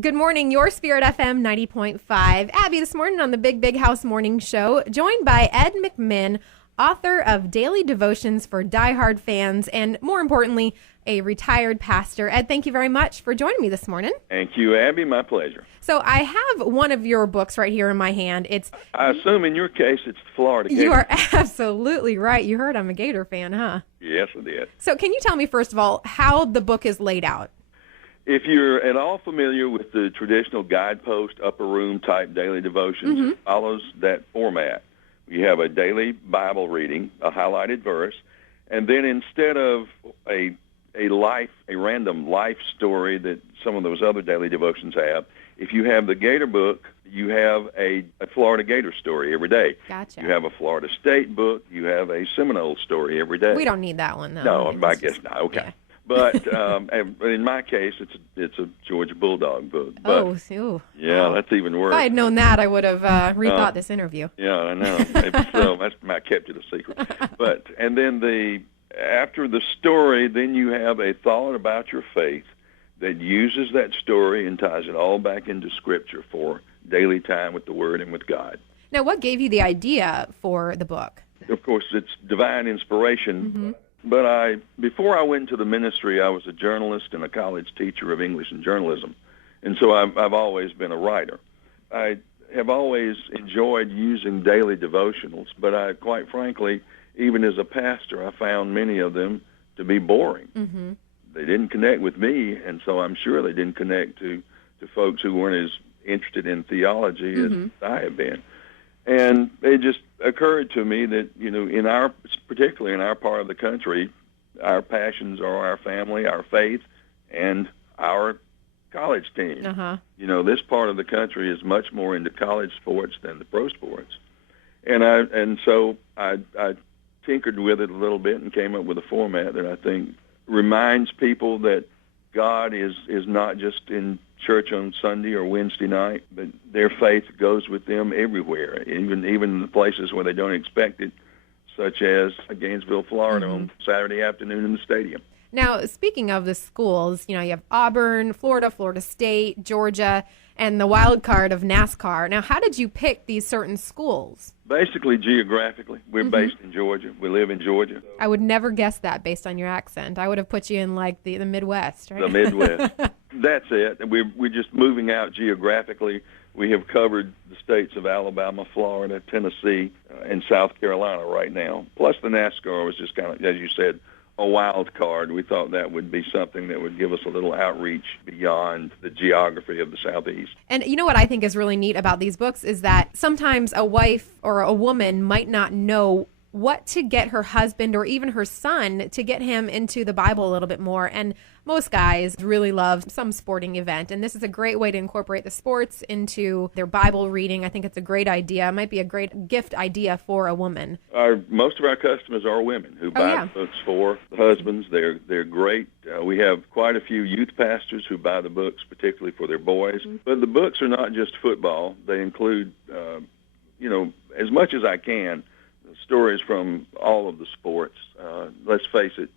Good morning, your Spirit FM 90.5. Abby this morning on the Big House Morning Show, joined by Ed McMinn, author of Daily Devotions for Diehard Fans, and more importantly, a retired pastor. Ed, thank you very much for joining me this morning. Thank you, Abby. My pleasure. So I have one of your books right here in my hand. I assume in your case it's the Florida Gator. You are absolutely right. You heard I'm a Gator fan, huh? Yes, I did. So can you tell me, first of all, how the book is laid out? If you're at all familiar with the traditional guidepost, upper room type daily devotions, It follows that format. You have a daily Bible reading, a highlighted verse, and then instead of a random life story that some of those other daily devotions have, if you have the Gator book, you have a Florida Gator story every day. Gotcha. You have a Florida State book, you have a Seminole story every day. We don't need that one, though. No, I guess not. Okay. Yeah. But in my case, it's a Georgia Bulldog book. But, yeah, that's even worse. If I had known that, I would have rethought this interview. Yeah, I know. So I kept it a secret. And then after the story, then you have a thought about your faith that uses that story and ties it all back into Scripture for daily time with the Word and with God. Now, what gave you the idea for the book? Of course, it's divine inspiration. But before I went into the ministry, I was a journalist and a college teacher of English and journalism. And so I've always been a writer. I have always enjoyed using daily devotionals, but quite frankly, even as a pastor, I found many of them to be boring. They didn't connect with me, and so I'm sure they didn't connect to folks who weren't as interested in theology as I have been. And it just occurred to me that, particularly in our part of the country, our passions are our family, our faith, and our college team. This part of the country is much more into college sports than the pro sports. And so I tinkered with it a little bit and came up with a format that I think reminds people that God is not just in church on Sunday or Wednesday night, but their faith goes with them everywhere, even the places where they don't expect it, such as Gainesville, Florida on Saturday afternoon in the stadium. Now, speaking of the schools, you have Auburn, Florida State, Georgia, and the wild card of NASCAR. Now, how did you pick these certain schools? Basically, geographically. We're based in Georgia. We live in Georgia. I would never guess that based on your accent. I would have put you in, like, the Midwest, right? The Midwest. That's it. We're just moving out geographically. We have covered the states of Alabama, Florida, Tennessee, and South Carolina right now. Plus the NASCAR was just kind of, as you said, a wild card. We thought that would be something that would give us a little outreach beyond the geography of the Southeast. And you know what I think is really neat about these books is that sometimes a wife or a woman might not know what to get her husband or even her son to get him into the Bible a little bit more. And most guys really love some sporting event. And this is a great way to incorporate the sports into their Bible reading. I think it's a great idea. It might be a great gift idea for a woman. Most of our customers are women who buy the books for the husbands. They're great. We have quite a few youth pastors who buy the books, particularly for their boys. But the books are not just football. They include, as much as I can, stories from all of the sports. Let's face it,